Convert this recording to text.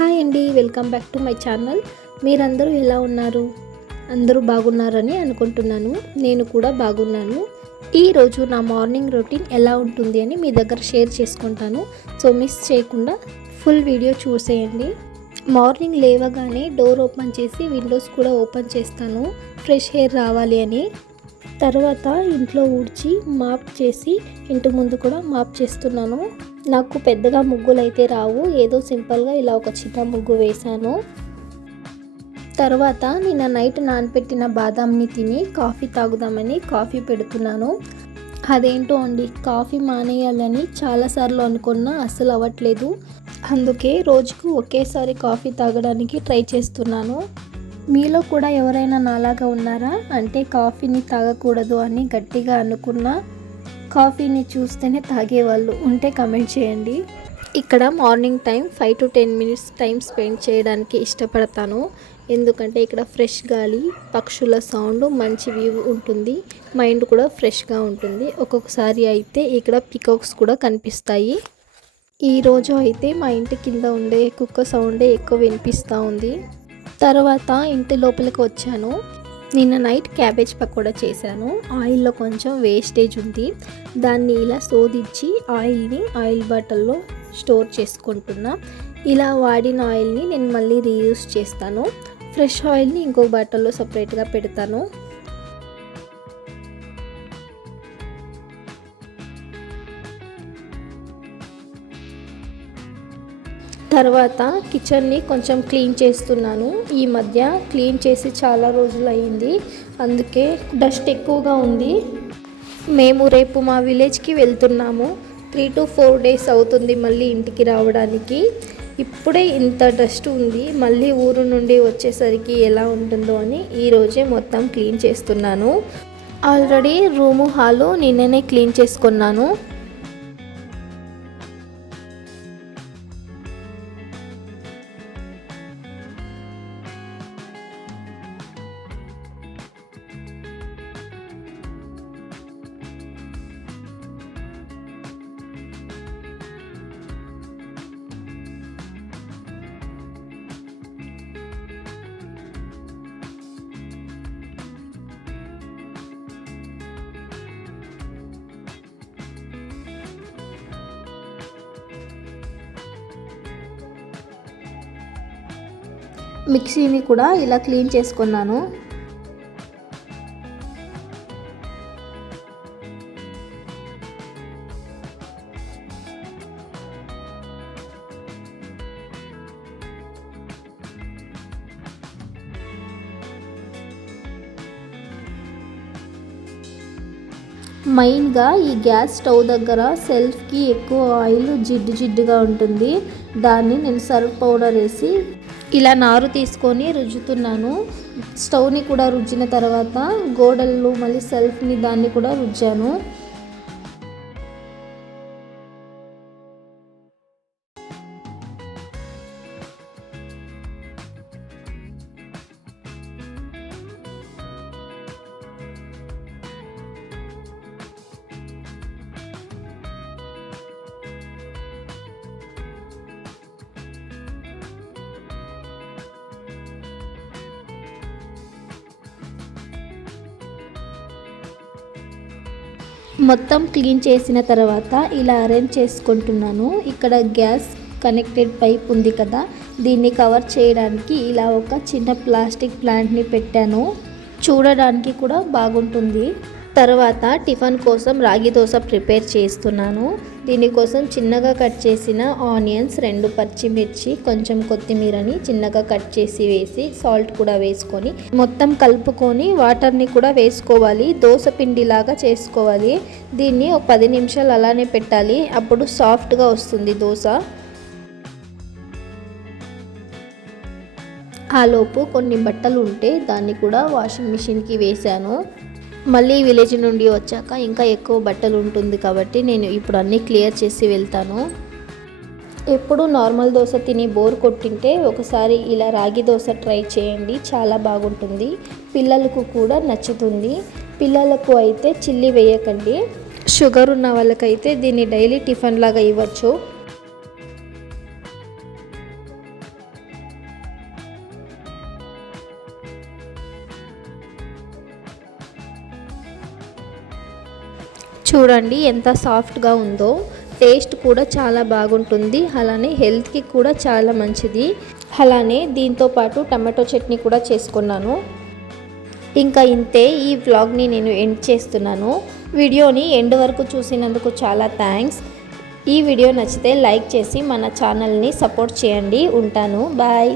Hi అండి, welcome back to my channel. మీరందరూ ఎలా ఉన్నారు? అందరూ బాగున్నారని అనుకుంటున్నాను. నేను కూడా బాగున్నాను. ఈరోజు నా మార్నింగ్ రొటీన్ ఎలా ఉంటుంది అని మీ దగ్గర షేర్ చేసుకుంటాను. సో మిస్ చేయకుండా ఫుల్ వీడియో చూసేయండి. మార్నింగ్ లేవగానే డోర్ ఓపెన్ చేసి విండోస్ కూడా ఓపెన్ చేస్తాను, ఫ్రెష్ ఎయిర్ రావాలి అని. తర్వాత ఇంట్లో ఊడ్చి మాప్ చేసి ఇంటి ముందు కూడా మాప్ చేస్తున్నాను. నాకు పెద్దగా ముగ్గులు అయితే రావు, ఏదో సింపుల్గా ఇలా ఒక చిన్న ముగ్గు వేశాను. తర్వాత నిన్న నైట్ నానపెట్టిన బాదాంని తిని కాఫీ తాగుదామని కాఫీ పెడుతున్నాను. అదేంటో అండి, కాఫీ మానేయాలని చాలాసార్లు అనుకున్నా అస్సలు అవ్వట్లేదు. అందుకే రోజుకు ఒకేసారి కాఫీ తాగడానికి ట్రై చేస్తున్నాను. మీలో కూడా ఎవరైనా నాలాగా ఉన్నారా? అంటే కాఫీని తాగకూడదు అని గట్టిగా అనుకున్నా కాఫీని చూస్తేనే తాగేవాళ్ళు ఉంటే కమెంట్ చేయండి. ఇక్కడ morning time 5 to 10 minutes time spend చేయడానికి ఇష్టపడతాను. ఎందుకంటే ఇక్కడ ఫ్రెష్ గాలి, పక్షుల సౌండ్, మంచి వ్యూ ఉంటుంది. మైండ్ కూడా ఫ్రెష్గా ఉంటుంది. ఒక్కొక్కసారి అయితే ఇక్కడ పికాక్స్ కూడా కనిపిస్తాయి. ఈరోజు అయితే మా ఇంటి కింద ఉండే కుక్క సౌండే ఎక్కువ వినిపిస్తూ ఉంది. తర్వాత ఇంటి లోపలికి వచ్చాను. నిన్న నైట్ క్యాబేజ్ పకోడా చేశాను. ఆయిల్లో కొంచెం వేస్టేజ్ ఉంది, దాన్ని ఇలా శోధించి ఆయిల్ని ఆయిల్ బాటిల్లో స్టోర్ చేసుకుంటున్నా. ఇలా వాడిన ఆయిల్ని నేను మళ్ళీ రీయూజ్ చేస్తాను. ఫ్రెష్ ఆయిల్ని ఇంకో బాటిల్లో సపరేట్గా పెడతాను. తర్వాత కిచెన్ని కొంచెం క్లీన్ చేస్తున్నాను. ఈ మధ్య క్లీన్ చేసి చాలా రోజులు అయింది, అందుకే డస్ట్ ఎక్కువగా ఉంది. మేము రేపు మా విలేజ్కి వెళ్తున్నాము. 3 to 4 days అవుతుంది మళ్ళీ ఇంటికి రావడానికి. ఇప్పుడే ఇంత డస్ట్ ఉంది, మళ్ళీ ఊరు నుండి వచ్చేసరికి ఎలా ఉంటుందో అని ఈరోజే మొత్తం క్లీన్ చేస్తున్నాను. ఆల్రెడీ రూము హాలు నిన్ననే క్లీన్ చేసుకున్నాను. మిక్సీని కూడా ఇలా క్లీన్ చేసుకున్నాను. మెయిన్గా ఈ గ్యాస్ స్టవ్ దగ్గర సెల్ఫ్కి ఎక్కువ ఆయిల్ జిడ్డుగా ఉంటుంది. దాన్ని నేను సర్ఫ్ పౌడర్ వేసి ఇలా నారు తీసుకొని రుద్దుతున్నాను. స్టవ్ని కూడా రుద్దిన తర్వాత గోడలు మళ్ళీ సెల్ఫ్ని దాన్ని కూడా రుద్దాను. మొత్తం క్లీన్ చేసిన తర్వాత ఇలా అరేంజ్ చేసుకుంటున్నాను. ఇక్కడ గ్యాస్ కనెక్టెడ్ పైప్ ఉంది కదా, దీన్ని కవర్ చేయడానికి ఇలా ఒక చిన్న ప్లాస్టిక్ ప్లాంట్ని పెట్టాను. చూడడానికి కూడా బాగుంటుంది. తర్వాత టిఫిన్ కోసం రాగి దోశ ప్రిపేర్ చేస్తున్నాను. దీనికోసం చిన్నగా కట్ చేసిన ఆనియన్స్, 2 పచ్చిమిర్చి, కొంచెం కొత్తిమీరని చిన్నగా కట్ చేసి వేసి సాల్ట్ కూడా వేసుకొని మొత్తం కలుపుకొని వాటర్ని కూడా వేసుకోవాలి. దోశ పిండిలాగా చేసుకోవాలి. దీన్ని ఒక 10 నిమిషాలు అలానే పెట్టాలి, అప్పుడు సాఫ్ట్గా వస్తుంది దోశ. ఆలోపు కొన్ని బట్టలు ఉంటే దాన్ని కూడా వాషింగ్ మిషన్కి వేశాను. మళ్ళీ విలేజ్ నుండి వచ్చాక ఇంకా ఎక్కువ బట్టలు ఉంటుంది కాబట్టి నేను ఇప్పుడు అన్నీ క్లియర్ చేసి వెళ్తాను. ఎప్పుడు నార్మల్ దోశ తిని బోర్ కొట్టింటే ఒకసారి ఇలా రాగి దోశ ట్రై చేయండి, చాలా బాగుంటుంది. పిల్లలకు కూడా నచ్చుతుంది. పిల్లలకు అయితే చిల్లి వేయకండి. షుగర్ ఉన్న వాళ్ళకైతే దీన్ని డైలీ టిఫిన్ లాగా ఇవ్వచ్చు. చూడండి ఎంత సాఫ్ట్గా ఉందో. టేస్ట్ కూడా చాలా బాగుంటుంది, అలానే హెల్త్కి కూడా చాలా మంచిది. అలానే దీంతో పాటు టమాటో చట్నీ కూడా చేసుకున్నాను. ఇంకా ఇంతే, ఈ వ్లాగ్ని నేను ఎండ్ చేస్తున్నాను. వీడియోని ఎండ్ వరకు చూసినందుకు చాలా థ్యాంక్స్. ఈ వీడియో నచ్చితే లైక్ చేసి మన ఛానల్ని సపోర్ట్ చేయండి. ఉంటాను, బాయ్.